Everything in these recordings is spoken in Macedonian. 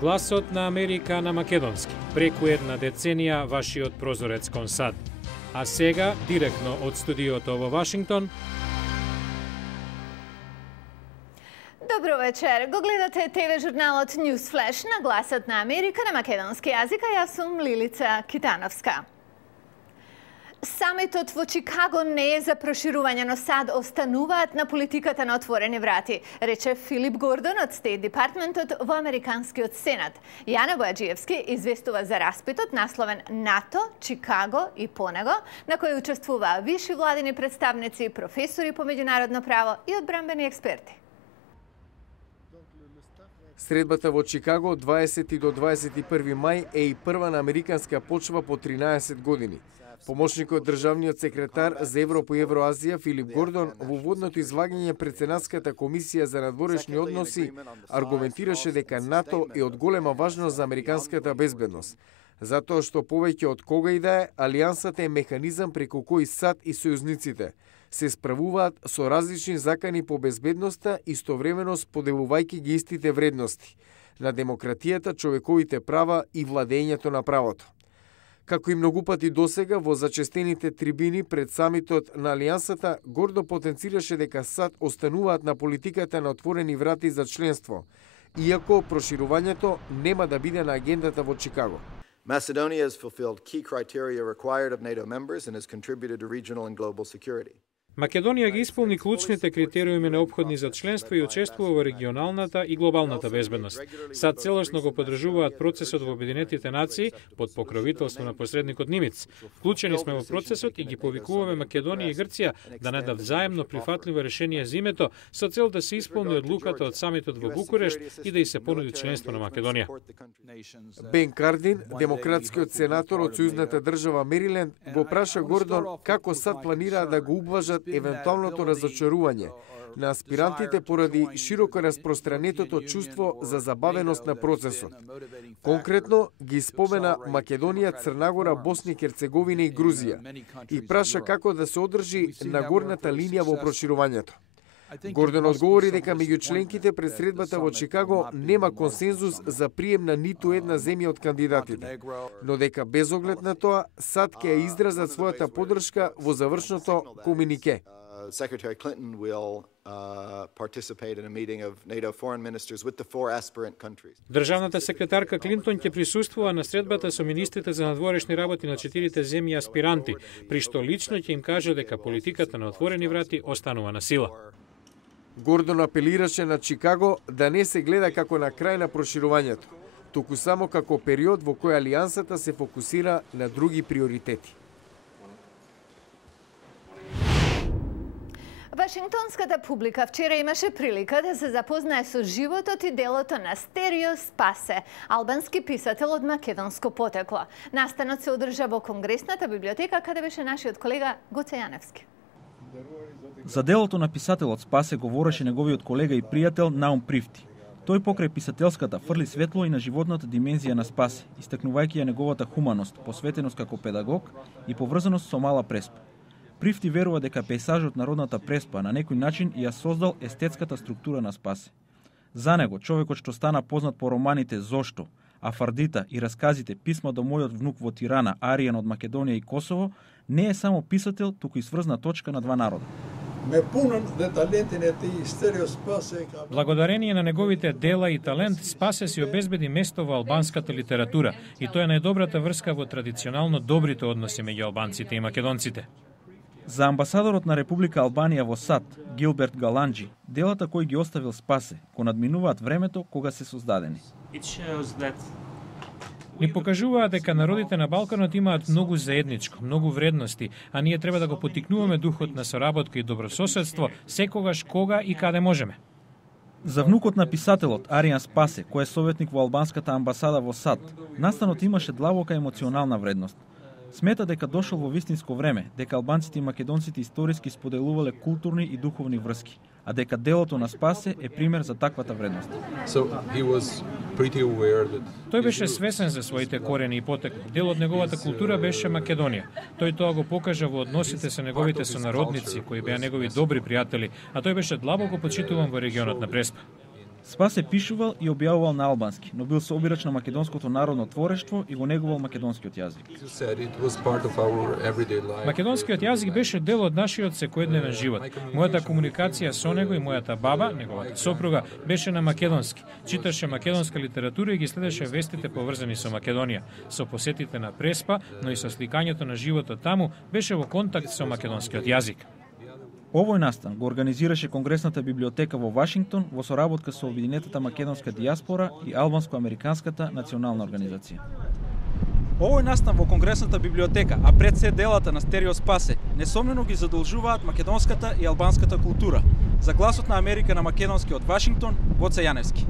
Гласот на Америка на македонски. Преку една деценија вашиот прозорец кон САД. А сега, директно од студиото во Вашингтон. Добро вечер. Го гледате ТВ журналот News Flash на Гласот на Америка на македонски јазик, а јас сум Лилица Китановска. Самитот во Чикаго не е за проширување, но САД остануваат на политиката на отворени врати, рече Филип Гордон од Стейт Департментот во Американскиот Сенат. Јана Бојаджиевски известува за распитот насловен НАТО, Чикаго и по него, на кој учествуваа виши владини представници, професори по меѓународно право и одбранбени експерти. Средбата во Чикаго од 20 до 21 мај е и прва на американска почва по 13 години. Помошникот државниот секретар за Европа и Евроазија Филип Гордон во водното излагање пред Сенатската комисија за надворешни односи аргументираше дека НАТО е од голема важност за американската безбедност, затоа што повеќе од кога и да е, алијансата е механизам преку кој САД и сојузниците се справуваат со различни закани по безбедноста, истовремено споделувајќи ги истите вредности на демократијата, човековите права и владењето на правото. Како и многу пати досега во зачестените трибини пред самитот на Алијансата, гордо потенцираше дека САД остануваат на политиката на отворени врати за членство, иако проширувањето нема да биде на агендата во Чикаго. Macedonia has fulfilled key criteria required of NATO members and has contributed to regional and global security. Македонија ги исполни клучните критериуми неопходни за членство и учествува во регионалната и глобалната безбедност. САД целосно го поддржуваат процесот во Обединетите нации под покровителство на посредникот Нимиц. Вклучени сме во процесот и ги повикуваме Македонија и Грција да најдат взаемно прифатливо решение за името со цел да се исполни одлуката од самитот во Букурешт и да и се понуди членство на Македонија. Бен Кардин, демократскиот сенатор од сојузната држава Мериленд, го праша Гордон како САД планира да го ублажат евентуалното разочарување на аспирантите поради широко распространетото чувство за забавеност на процесот. Конкретно ги спомена Македонија, Црнагора, Босна и Херцеговина и Грузија и праша како да се одржи на горната линија во проширувањето. Гордон одговори дека меѓу членките пред средбата во Чикаго нема консензус за прием на ниту една земја од кандидатите, но дека без оглед на тоа САД ќе ја изразат својата поддршка во завршното комунике. Secretary Clinton will participate in a meeting of NATO foreign ministers with the four aspirant countries. Државната секретарка Клинтон ќе присуствува на средбата со министрите за надворешни работи на 4 земји аспиранти, при што лично ќе им каже дека политиката на отворени врати останува на сила. Гордон апелираше на Чикаго да не се гледа како на крај на проширувањето, туку само како период во кој алијансата се фокусира на други приоритети. Вашингтонската публика вчера имаше прилика да се запознае со животот и делото на Стерио Спасе, албански писател од македонско потекло. Настанот се одржа во Конгресната библиотека, каде беше нашиот колега Гоце Јаневски. За делото на писателот Спасе говореше неговиот колега и пријател Наум Прифти. Тој покрај писателската фрли светло и на животната димензија на Спасе, истакнувајќи ја неговата хуманост, посветеност како педагог и поврзаност со Мала Преспа. Прифти верува дека пейсажот на родната Преспа на некој начин ја создал естетската структура на Спасе. За него, човекот што стана познат по романите Зошто, Афардита и расказите Писма до мојот внук во Тирана, Аријан од Македонија и Косово, не е само писател, туку и сврзна точка на два народа. Благодарение на неговите дела и талент, Спасе си обезбеди место во албанската литература и тоа е најдобрата врска во традиционално добрите односи меѓу албанците и македонците. За амбасадорот на Република Албанија во САД, Гилберт Галанджи, делата кои ги оставил Спасе, го надминуваат времето кога се создадени. Ни покажуваат дека народите на Балканот имаат многу заедничко, многу вредности, а ние треба да го поттикнуваме духот на соработка и добрососедство секогаш кога и каде можеме. За внукот на писателот Аријан Спасе, кој е советник во албанската амбасада во САД, настанот имаше длабока емоционална вредност. Смета дека дошол во вистинско време, дека албанците и македонците историски споделувале културни и духовни врски, а дека делото на Спасе е пример за таквата вредност. Тој беше свесен за своите корени и потекло. Дел од неговата култура беше Македонија. Тој тоа го покажа во односите со неговите сонародници, кои беа негови добри пријатели, а тој беше длабоко почитуван во регионот на Преспа. Спасе пишувал и објавувал на албански, но бил собирач на македонското народно творештво и го негувал македонскиот јазик. Македонскиот јазик беше дел од нашиот секојдневен живот. Мојата комуникација со него и мојата баба, неговата сопруга, беше на македонски. Читаше македонска литература и ги следеше вестите поврзани со Македонија. Со посетите на Преспа, но и со сликањето на животот таму, беше во контакт со македонскиот јазик. Овој настан го организираше Конгресната библиотека во Вашингтон во соработка со Обединетата македонска дијаспора и Албанско-американската национална организација. Овој настан во Конгресната библиотека, а пред се делата на Стерео Спасе, несомнено ги задолжуваат македонската и албанската култура. За гласот на Америка на македонски од Вашингтон, Гоце Јаневски.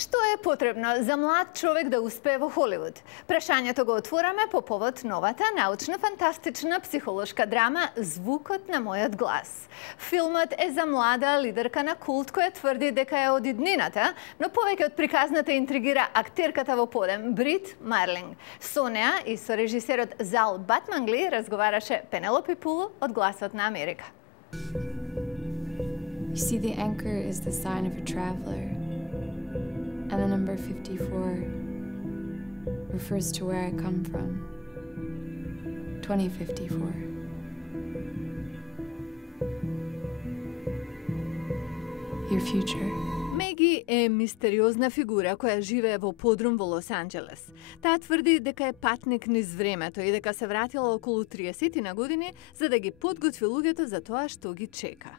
Што е потребно за млад човек да успее во Холивуд? Прашањето го отвораме по повод новата научно-фантастична психолошка драма «Звукот на мојот глас». Филмот е за млада лидерка на култ која тврди дека е од иднината, но повеќе од приказната интригира актерката во подем Брит Марлинг. Со неа и со режисерот Зал Батмангли разговараше Пенелопи Пулу од Гласот на Америка. You see, the anchor is the sign of a traveler. And the number 54 refers to where I come from. 2054. Your future. Меги е мистериозна фигура која живее во подрум во Лос Анџелес. Таа тврди дека е патник низ времето и дека се вратила околу 30 на години за да ги подготви луѓето за тоа што ги чека.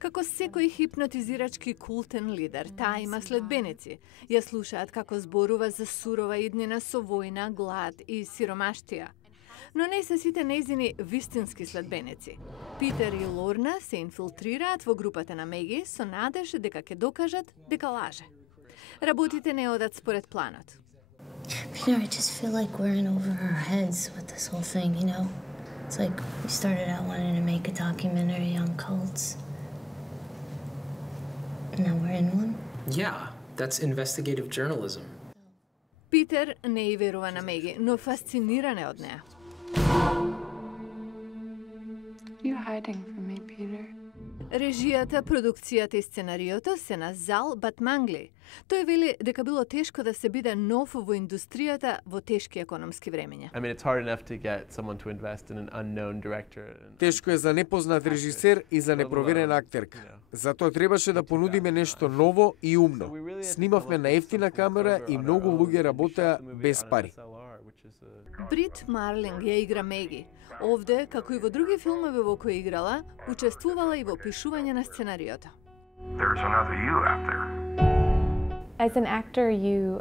Како секој хипнотизирачки култен лидер, таа има следбеници. Ја слушаат како зборува за сурова иднина со војна, глад и сиромаштија. Но не се сите нејзини вистински следбеници. Питер и Лорна се инфилтрираат во групата на Меги со надеж дека ќе докажат дека лаже. Работите не одат според планот. I just feel like we're in over our heads with this whole thing, you know? It's like we started out wanting to make a documentary on cults. Now we're in one? Yeah, that's investigative journalism. Питер не и верува на Меги, но фасциниран е од неа. You're hiding from me, Peter. Режијата, продукцијата и сценариото се на Зал Батмангли. Тој вели дека било тешко да се биде нов во индустријата во тешки економски времења. Тешко е за непознат режисер и за непроверена актерка. Затоа требаше да понудиме нешто ново и умно. Снимавме на ефтина камера и многу луѓе работеа без пари. Брит Марлинг ја игра Меги. Овде, како и во други филмови во кои играла, учествувала и во пишување на сценариото. As an actor, you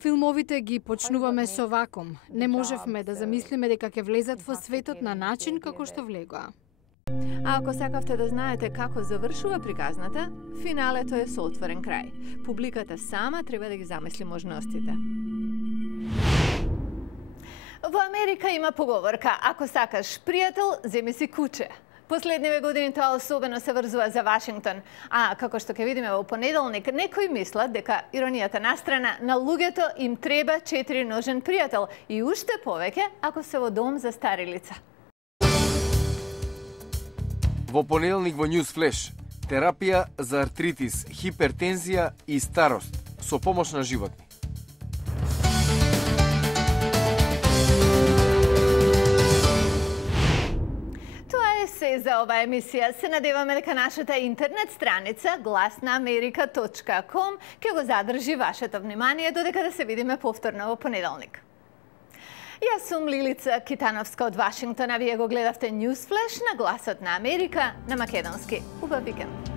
Филмовите ги почнуваме со вакуум. Не можевме да замислиме дека ќе влезат во светот на начин како што влегоа. А ако сакавте да знаете како завршува приказната, финалето е со отворен крај. Публиката сама треба да ги замисли можностите. Во Америка има поговорка: ако сакаш пријател, земи си куче. Последниве години тоа особено се врзува за Вашингтон, а како што ќе видиме во понеделник, некои мислат дека, иронијата настрана, на луѓето им треба 4-ножен пријател и уште повеќе ако се во дом за стари лица. Во понеделник во News Flash, терапија за артритис, хипертензија и старост со помош на животни. Се за оваа емисија. Се надеваме дека нашата интернет страница glasnaamerika.com ќе го задржи вашето внимание додека да се видиме повторно во понеделник. Јас сум Лилица Китановска од Вашингтон, а вие го гледавте News Flash на Гласот на Америка на македонски. Убав викенд!